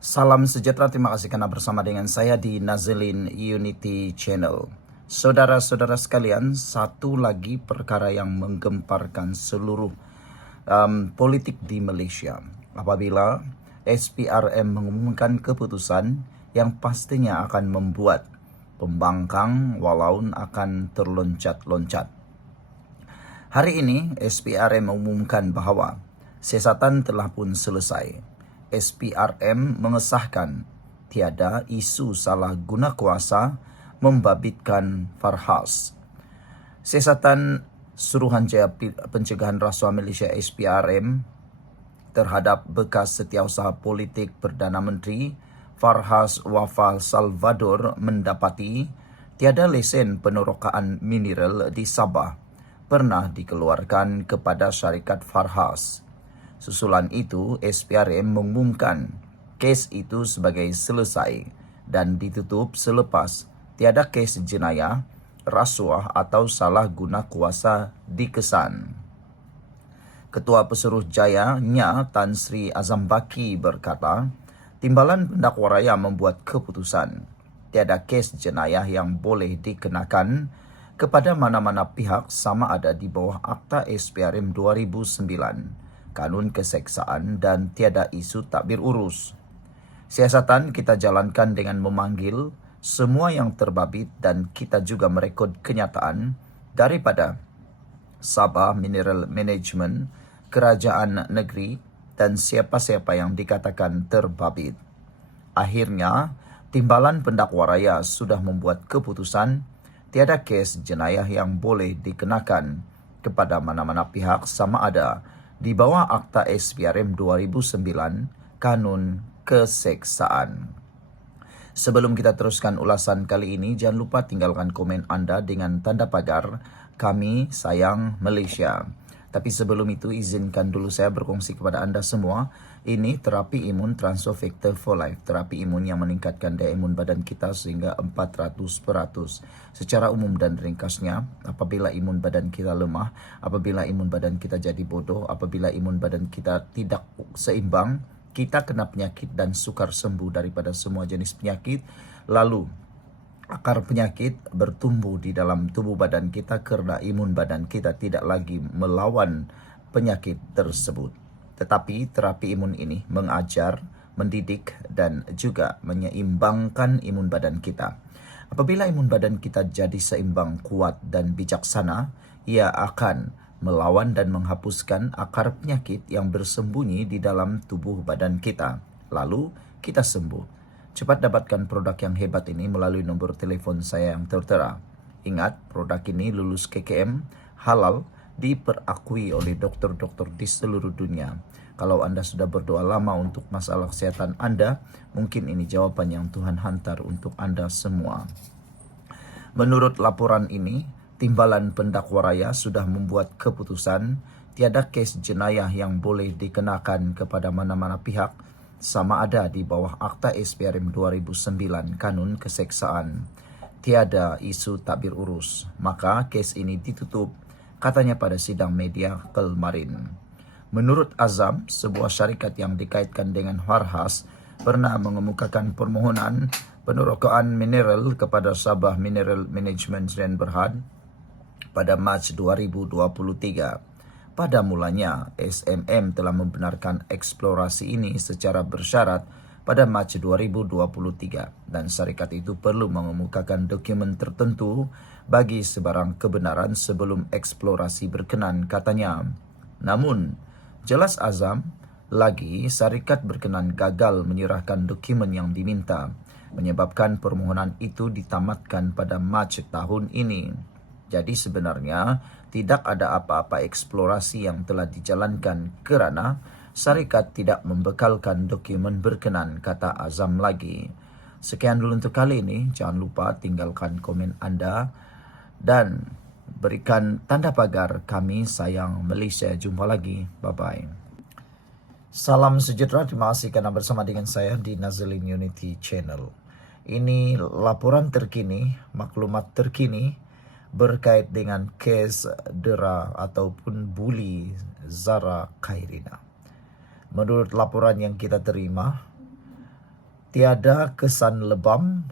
Salam sejahtera, terima kasih karena bersama dengan saya di Nazilin Unity Channel. Saudara-saudara sekalian, satu lagi perkara yang menggemparkan seluruh politik di Malaysia. Apabila SPRM mengumumkan keputusan yang pastinya akan membuat pembangkang walaupun akan terloncat-loncat. Hari ini SPRM mengumumkan bahawa siasatan telah pun selesai. SPRM mengesahkan tiada isu salah guna kuasa membabitkan Farhas. Siasatan Suruhanjaya Pencegahan Rasuah Malaysia SPRM terhadap bekas setiausaha politik Perdana Menteri Farhas Wafal Salvador mendapati tiada lesen penerokaan mineral di Sabah pernah dikeluarkan kepada syarikat Farhas. Susulan itu, SPRM mengumumkan kes itu sebagai selesai dan ditutup selepas tiada kes jenayah, rasuah atau salah guna kuasa dikesan. Ketua Pesuruh Jaya Nya Tan Sri Azam Baki berkata, Timbalan Pendakwa Raya membuat keputusan tiada kes jenayah yang boleh dikenakan kepada mana-mana pihak sama ada di bawah Akta SPRM 2009. Kanun Keseksaan dan tiada isu takbir urus. Siasatan kita jalankan dengan memanggil semua yang terbabit dan kita juga merekod kenyataan daripada Sabah Mineral Management, Kerajaan Negeri dan siapa-siapa yang dikatakan terbabit. Akhirnya, Timbalan Pendakwa Raya sudah membuat keputusan tiada kes jenayah yang boleh dikenakan kepada mana-mana pihak sama ada di bawah Akta SPRM 2009, Kanun Keseksaan. Sebelum kita teruskan ulasan kali ini, jangan lupa tinggalkan komen anda dengan tanda pagar Kami Sayang Malaysia. Tapi sebelum itu, izinkan dulu saya berkongsi kepada anda semua. Ini terapi imun Transfer Factor for Life. Terapi imun yang meningkatkan daya imun badan kita sehingga 400%. Secara umum dan ringkasnya, apabila imun badan kita lemah, apabila imun badan kita jadi bodoh, apabila imun badan kita tidak seimbang, kita kena penyakit dan sukar sembuh daripada semua jenis penyakit. Lalu, akar penyakit bertumbuh di dalam tubuh badan kita kerana imun badan kita tidak lagi melawan penyakit tersebut. Tetapi terapi imun ini mengajar, mendidik dan juga menyeimbangkan imun badan kita. Apabila imun badan kita jadi seimbang, kuat dan bijaksana, ia akan melawan dan menghapuskan akar penyakit yang bersembunyi di dalam tubuh badan kita. Lalu kita sembuh. Cepat dapatkan produk yang hebat ini melalui nombor telefon saya yang tertera. Ingat, produk ini lulus KKM, halal, diperakui oleh dokter-dokter di seluruh dunia. Kalau anda sudah berdoa lama untuk masalah kesehatan anda, mungkin ini jawaban yang Tuhan hantar untuk anda semua. Menurut laporan ini, Timbalan Pendakwa Raya sudah membuat keputusan tiada kes jenayah yang boleh dikenakan kepada mana-mana pihak sama ada di bawah Akta SPRM 2009 Kanun Keseksaan. Tiada isu takbir urus. Maka kes ini ditutup, katanya pada sidang media kemarin. Menurut Azam, sebuah syarikat yang dikaitkan dengan Farhas pernah mengemukakan permohonan penerokaan mineral kepada Sabah Mineral Management dan Berhad pada Mac 2023. Pada mulanya, SMM telah membenarkan eksplorasi ini secara bersyarat pada Mac 2023 dan syarikat itu perlu mengemukakan dokumen tertentu bagi sebarang kebenaran sebelum eksplorasi berkenan, katanya. Namun, jelas Azam lagi syarikat berkenan gagal menyerahkan dokumen yang diminta, menyebabkan permohonan itu ditamatkan pada Mac tahun ini. Jadi sebenarnya tidak ada apa-apa eksplorasi yang telah dijalankan kerana syarikat tidak membekalkan dokumen berkenan, kata Azam lagi. Sekian dulu untuk kali ini. Jangan lupa tinggalkan komen anda dan berikan tanda pagar Kami Sayang Malaysia. Jumpa lagi. Bye-bye. Salam sejahtera. Terima kasih kerana bersama dengan saya di Nazilin Unity Channel. Ini laporan terkini, maklumat terkini berkait dengan kes dera ataupun buli Zara Khairina. Menurut laporan yang kita terima, Tiada kesan lebam,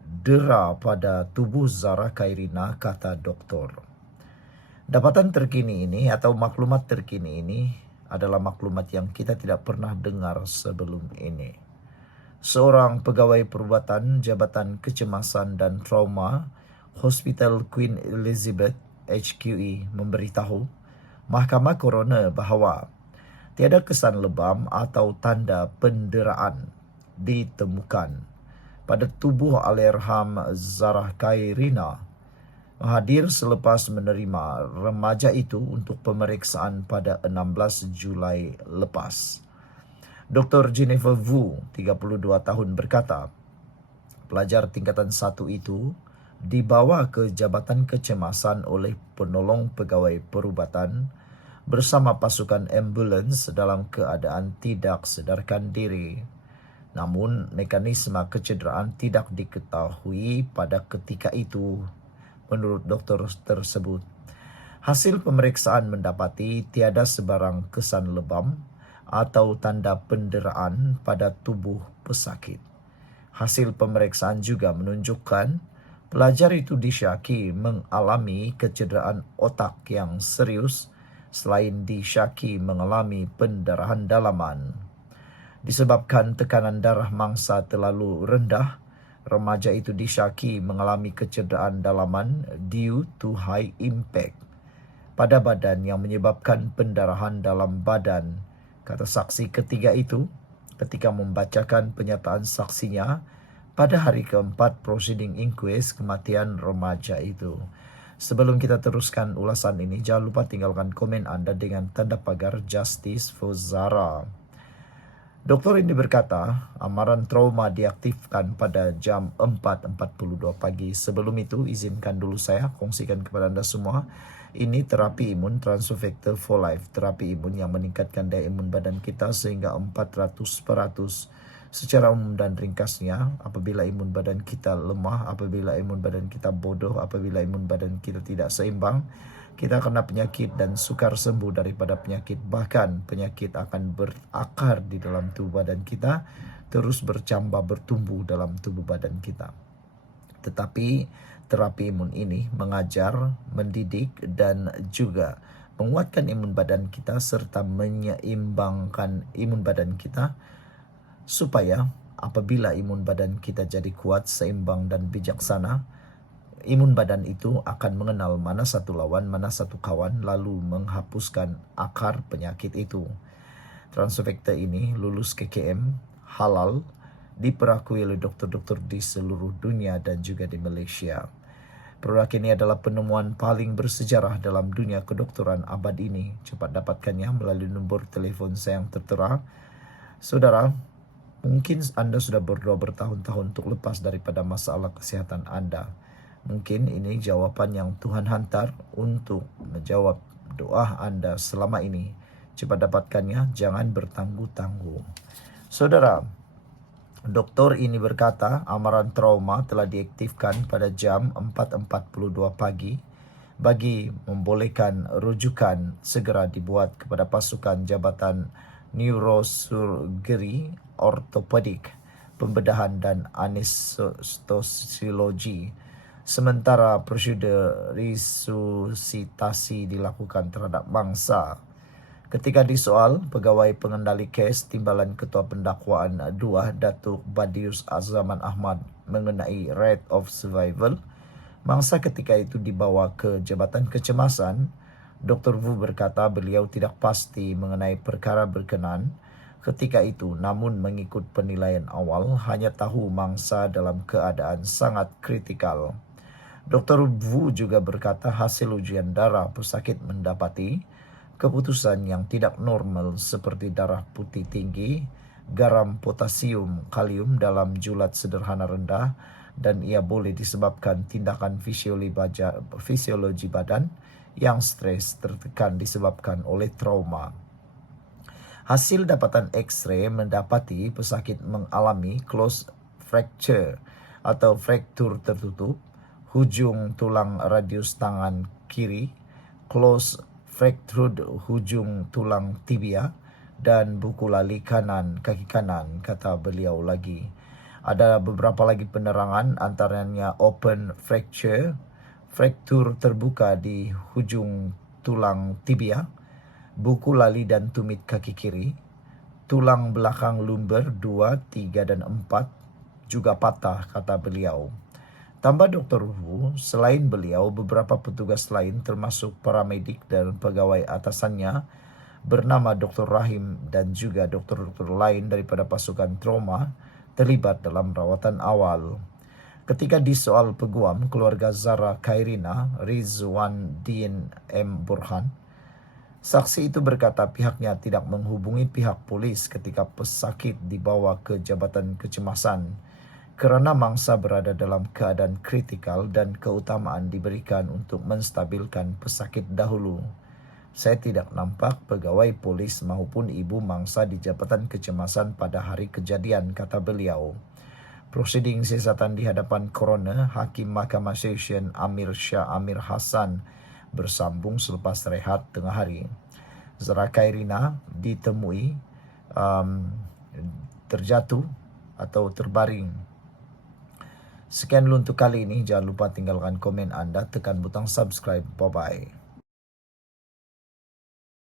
dera pada tubuh Zara Khairina, kata doktor. Dapatan terkini ini atau maklumat terkini ini adalah maklumat yang kita tidak pernah dengar sebelum ini. Seorang pegawai perubatan Jabatan Kecemasan dan Trauma Hospital Queen Elizabeth HQE memberitahu Mahkamah Coroner bahawa tiada kesan lebam atau tanda penderaan ditemukan pada tubuh Allahyarham Zara Khairina hadir selepas menerima remaja itu untuk pemeriksaan pada 16 Julai lepas. Dr. Jennifer Wu, 32 tahun berkata, pelajar tingkatan 1 itu dibawa ke Jabatan Kecemasan oleh penolong pegawai perubatan bersama pasukan ambulans dalam keadaan tidak sedarkan diri. Namun, mekanisme kecederaan tidak diketahui pada ketika itu. Menurut doktor tersebut, hasil pemeriksaan mendapati tiada sebarang kesan lebam atau tanda penderaan pada tubuh pesakit. Hasil pemeriksaan juga menunjukkan pelajar itu disyaki mengalami kecederaan otak yang serius selain disyaki mengalami pendarahan dalaman. Disebabkan tekanan darah mangsa terlalu rendah, remaja itu disyaki mengalami kecederaan dalaman due to high impact pada badan yang menyebabkan pendarahan dalam badan, kata saksi ketiga itu ketika membacakan penyataan saksinya pada hari keempat proceeding inquest kematian remaja itu. Sebelum kita teruskan ulasan ini, jangan lupa tinggalkan komen anda dengan tanda pagar Justice for Zara. Doktor ini berkata, amaran trauma diaktifkan pada jam 4.42 pagi. Sebelum itu, izinkan dulu saya kongsikan kepada anda semua. Ini terapi imun Transfer Factor for Life. Terapi imun yang meningkatkan daya imun badan kita sehingga 400%. Secara umum dan ringkasnya, apabila imun badan kita lemah, apabila imun badan kita bodoh, apabila imun badan kita tidak seimbang, kita kena penyakit dan sukar sembuh daripada penyakit. Bahkan penyakit akan berakar di dalam tubuh badan kita, terus bercambah bertumbuh dalam tubuh badan kita. Tetapi terapi imun ini mengajar, mendidik dan juga menguatkan imun badan kita serta menyeimbangkan imun badan kita supaya apabila imun badan kita jadi kuat, seimbang dan bijaksana, imun badan itu akan mengenal mana satu lawan, mana satu kawan, lalu menghapuskan akar penyakit itu. Transfer Factor ini lulus KKM, halal, diperakui oleh dokter-dokter di seluruh dunia dan juga di Malaysia. Produk ini adalah penemuan paling bersejarah dalam dunia kedokteran abad ini. Cepat dapatkannya melalui nombor telefon saya yang tertera. Saudara, mungkin anda sudah berdoa bertahun-tahun untuk lepas daripada masalah kesihatan anda. Mungkin ini jawapan yang Tuhan hantar untuk menjawab doa anda selama ini. Cepat dapatkannya, jangan bertangguh-tangguh. Saudara, doktor ini berkata amaran trauma telah diaktifkan pada jam 4.42 pagi bagi membolehkan rujukan segera dibuat kepada pasukan Jabatan Neurosurgery, Ortopedik, Pembedahan dan Anestesiologi. Sementara prosedur resusitasi dilakukan terhadap mangsa. Ketika disoal, pegawai pengendali kes Timbalan Ketua Pendakwaan 2 Datuk Badius Azaman Ahmad mengenai rate of survival, mangsa ketika itu dibawa ke Jabatan Kecemasan, Dr. Wu berkata beliau tidak pasti mengenai perkara berkenaan ketika itu, namun mengikut penilaian awal hanya tahu mangsa dalam keadaan sangat kritikal. Dr. Wu juga berkata hasil ujian darah pesakit mendapati keputusan yang tidak normal seperti darah putih tinggi, garam potasium kalium dalam julat sederhana rendah, dan ia boleh disebabkan tindakan fisiologi badan yang stres tertekan disebabkan oleh trauma. Hasil dapatan X-ray mendapati pesakit mengalami closed fracture atau fraktur tertutup hujung tulang radius tangan kiri, close fractured hujung tulang tibia dan buku lali kanan kaki kanan, kata beliau lagi. Ada beberapa lagi penerangan, antaranya open fracture, fraktur terbuka di hujung tulang tibia, buku lali dan tumit kaki kiri, tulang belakang lumbar 2, 3, dan 4 juga patah, kata beliau. Tambah Dr. Wu, selain beliau, beberapa petugas lain termasuk paramedik dan pegawai atasannya bernama Dr. Rahim dan juga dokter-dokter lain daripada pasukan trauma terlibat dalam rawatan awal. Ketika disoal peguam, keluarga Zara Khairina, Rizwan Din M. Burhan, saksi itu berkata pihaknya tidak menghubungi pihak polis ketika pesakit dibawa ke Jabatan Kecemasan kerana mangsa berada dalam keadaan kritikal dan keutamaan diberikan untuk menstabilkan pesakit dahulu. Saya tidak nampak pegawai polis maupun ibu mangsa di Jabatan Kecemasan pada hari kejadian, kata beliau. Prosiding siasatan di hadapan coroner, Hakim Mahkamah Session Amir Shah Amir Hassan bersambung selepas rehat tengah hari. Zara Khairina ditemui terjatuh atau terbaring. Sekian dulu untuk kali ini. Jangan lupa tinggalkan komen anda, tekan butang subscribe. Bye-bye.